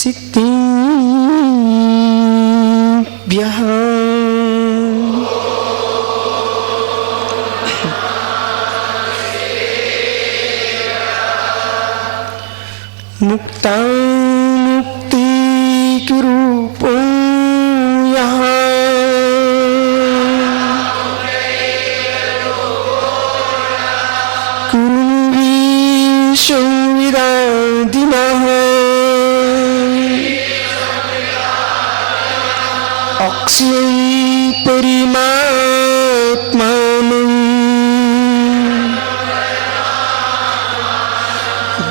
सिद्धिभ्यः मुक्तामुक्तिरूपो यः कुर्वीशो विदादिनः अक्षयं परिमात्मानं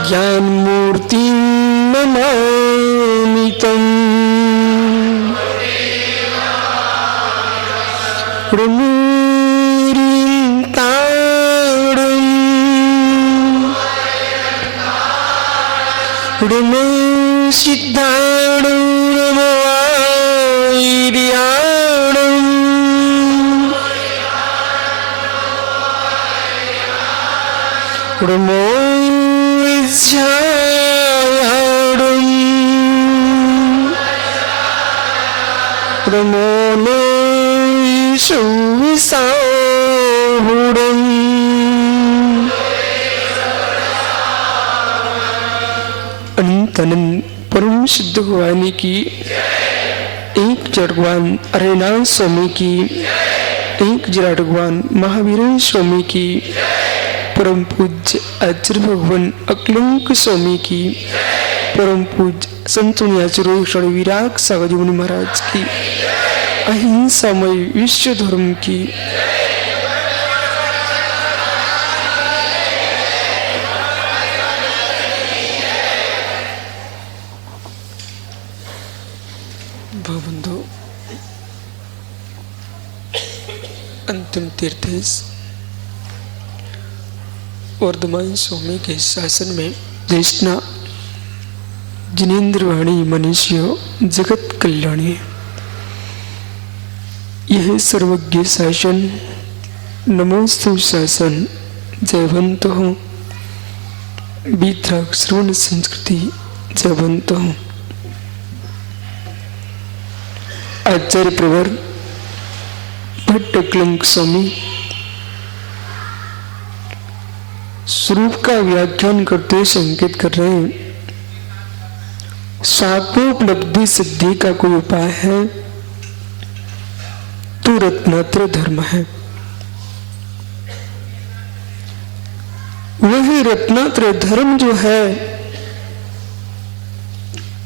ज्ञानमूर्तिं नमामि तम् Ramo Siddhadam Ramo Aidiyadam Ramo Vidyayadam Ramo Suvisahudam अनंत परम सिद्ध भगवान की एक जड़ भगवान अरेनाथ स्वामी की एक जड़ भगवान महावीर स्वामी की परम पूज्य आचार्य भगवान अकलंक स्वामी की परम पूज्य संतुनि आचार्य श्री विराग सागर मुनि महाराज की अहिंसामय विश्व धर्म की बंधु अंतिम तीर्थ वर्धमान स्वामी के शासन में देशना जिनेन्द्र वाणी मनुष्य जगत कल्याणी यह सर्वज्ञ शासन नमोस्तु शासन जयवंत हो बीतराग श्रवण संस्कृति जयवंत हो आचार्य प्रवर भट्ट अकलंक स्वामी स्वरूप का व्याख्यान करते संकेत कर रहे हैं स्वात्मोपलब्धि सिद्धि का कोई उपाय है तो रत्नात्रय धर्म है। वही रत्नात्रय धर्म जो है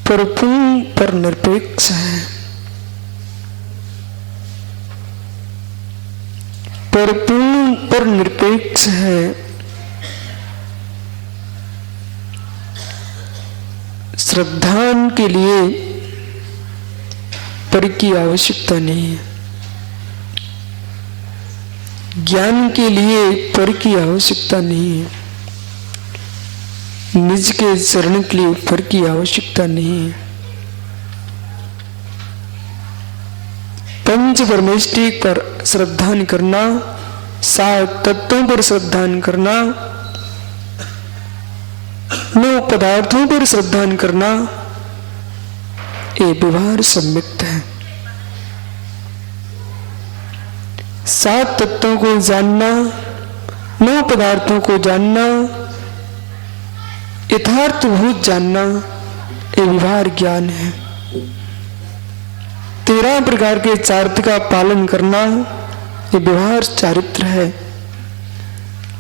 परिपूर्ण पर निरपेक्ष है, परिपूर्ण पर निरपेक्ष है। श्रद्धान के लिए पर की आवश्यकता नहीं है, ज्ञान के लिए पर की आवश्यकता नहीं है, निज के चरण के लिए पर की आवश्यकता नहीं है। पंच परमेष्टि पर श्रद्धान करना, सात तत्वों पर श्रद्धान करना, 9 पदार्थों पर श्रद्धान करना, ये व्यवहार सम्मिलित है। 7 तत्वों को जानना, 9 पदार्थों को जानना, यथार्थभूत जानना, ये व्यवहार ज्ञान है। 13 प्रकार के चारित्र का पालन करना, ये व्यवहार चारित्र है।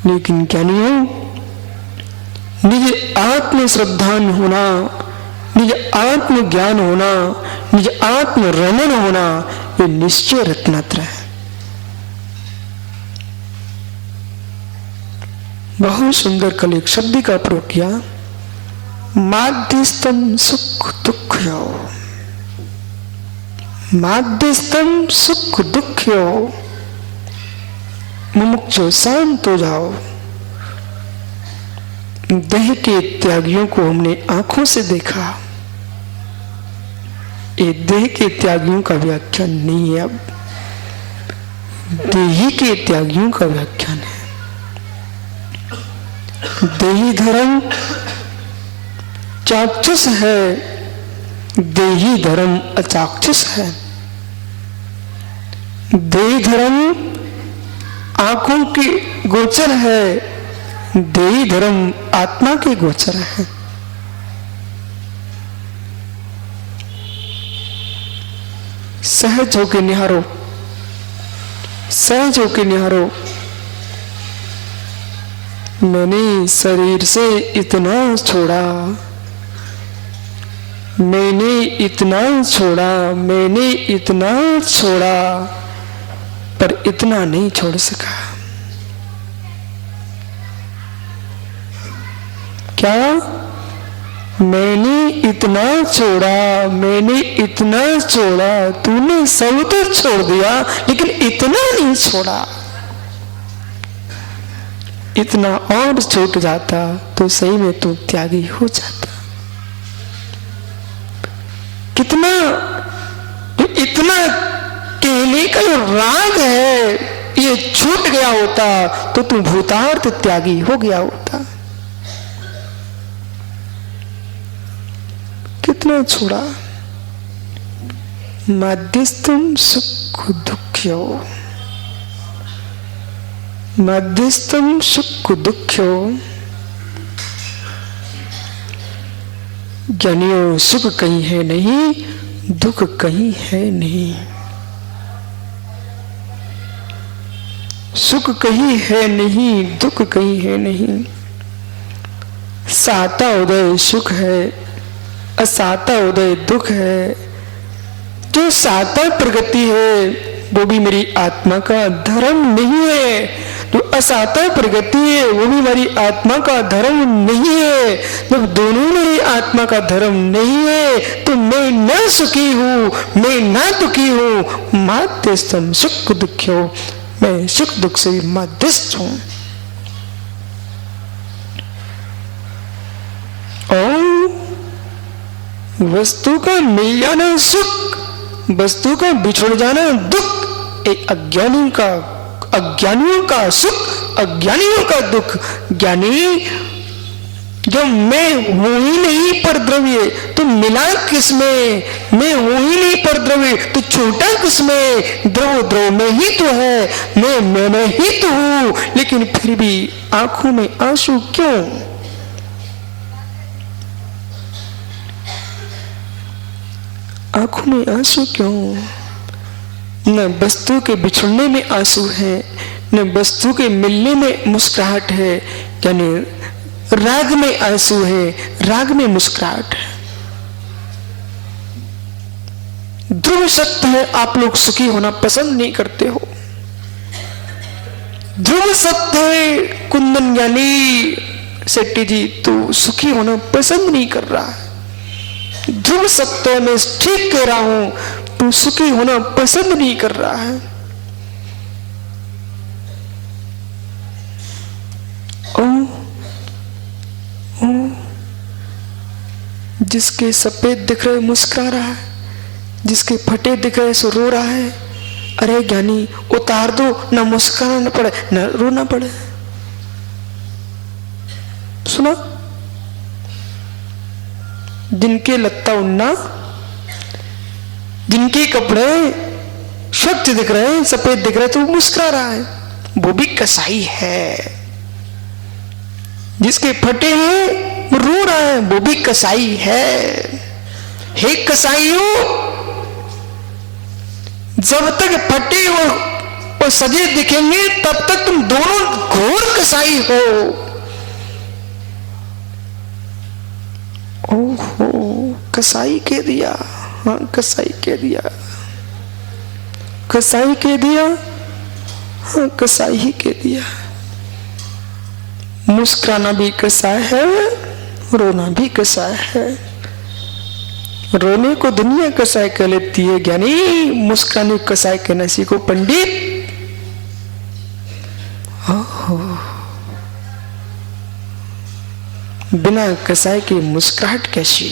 लेकिन ज्ञानियों, निज आत्म श्रद्धान होना, निज आत्म ज्ञान होना, निज आत्म रमण होना, ये निश्चय रत्नात्रय है। बहुत सुंदर कल एक शब्द का प्रयोग किया, माध्यस्थम सुख दुख्यो, माध्यस्थम सुख दुख्यो, मुमुक्षु शांत हो जाओ। देह के त्यागियों को हमने आंखों से देखा, ये देह के त्यागियों का व्याख्यान नहीं है, अब देही के त्यागियों का व्याख्यान है। देही धर्म चाक्षुष है, देही धर्म अचाक्षुष है। देही धर्म आंखों के गोचर है, देही धर्म आत्मा के गोचर है। सहज होके निहारो, सहज होके निहारो। मैंने शरीर से इतना छोड़ा, मैंने इतना छोड़ा, मैंने इतना छोड़ा, पर इतना नहीं छोड़ सका। क्या? मैंने इतना छोड़ा, मैंने इतना छोड़ा, तूने सब तो छोड़ दिया लेकिन इतना नहीं छोड़ा। इतना और छूट जाता तो सही में तू त्यागी हो जाता। कितना इतना केले का जो राग है ये छूट गया होता तो तू भूतार्थ त्यागी हो गया होता। कितना छोड़ा। मध्यस्थम सुख दुख्यो, मध्यस्थम सुख दुख्यो। ज्ञानियों सुख कहीं है नहीं, दुख कहीं है नहीं। सुख कहीं है नहीं, दुख कहीं है नहीं। साता उदय सुख है, असाता उदय दुख है। जो साता प्रगति है वो भी मेरी आत्मा का धर्म नहीं है। जो असाता प्रगति है वो भी मेरी आत्मा का धर्म नहीं है। जब दोनों मेरी आत्मा का धर्म नहीं है तो मैं न सुखी हूँ, मैं न दुखी हूँ। मध्यस्थम सुख दुख्यो, मैं सुख दुख से मध्यस्थ हूँ। और वस्तु का मिल जाना सुख, वस्तु का बिछुड़ जाना दुख। एक अज्ञानियों का सुख, अज्ञानियों का दुख। ज्ञानी जो मैं हूं ही नहीं पर द्रव्य तो मिला किसमें? मैं हूं ही नहीं पर द्रव्य तो छोटा किसमें? द्रव द्रव में ही तो है, मैं में ही तो हूं। लेकिन फिर भी आंखों में आंसू क्यों? आंखों में आंसू क्यों? न वस्तु के बिछुड़ने में आंसू है, न वस्तु के मिलने में मुस्कुराहट है। यानी राग में आंसू है, राग में मुस्कुराहट है। ध्रुव सत्य है, आप लोग सुखी होना पसंद नहीं करते हो। ध्रुव सत्य है, कुंदन ज्ञानी शेट्टी जी तो सुखी होना पसंद नहीं कर रहा है। ध्रुव सत्य मैं ठीक कह रहा हूं, तू सुखी होना पसंद नहीं कर रहा है। जिसके सफेद दिख रहे मुस्कुरा रहा है, जिसके फटे दिख रहे सो रो रहा है। अरे ज्ञानी उतार दो, ना मुस्कुराना पड़े ना रोना पड़े। सुना? जिनके लत्ता उन्ना, जिनके कपड़े स्वच्छ दिख रहे हैं, सफेद दिख रहे, तो वो मुस्कुरा रहा है, वो भी कसाई है। जिसके फटे हैं वो रो रहा है, वो भी कसाई है। हे कसाईयों, जब तक फटे और सजे दिखेंगे तब तक तुम दोनों घोर कसाई हो। ओहो, कसाई कह दिया। हाँ, कसाई कह दिया, कसाई कह दिया। हाँ, कसाई ही कह दिया। मुस्कुराना भी कसाई है, रोना भी कसाई है। रोने को दुनिया कसाई कह लेती है ज्ञानी, मुस्कुराने को कसाई कहना सीखो पंडित। ओहो, बिना कसाई की मुस्कुराहट कैसी?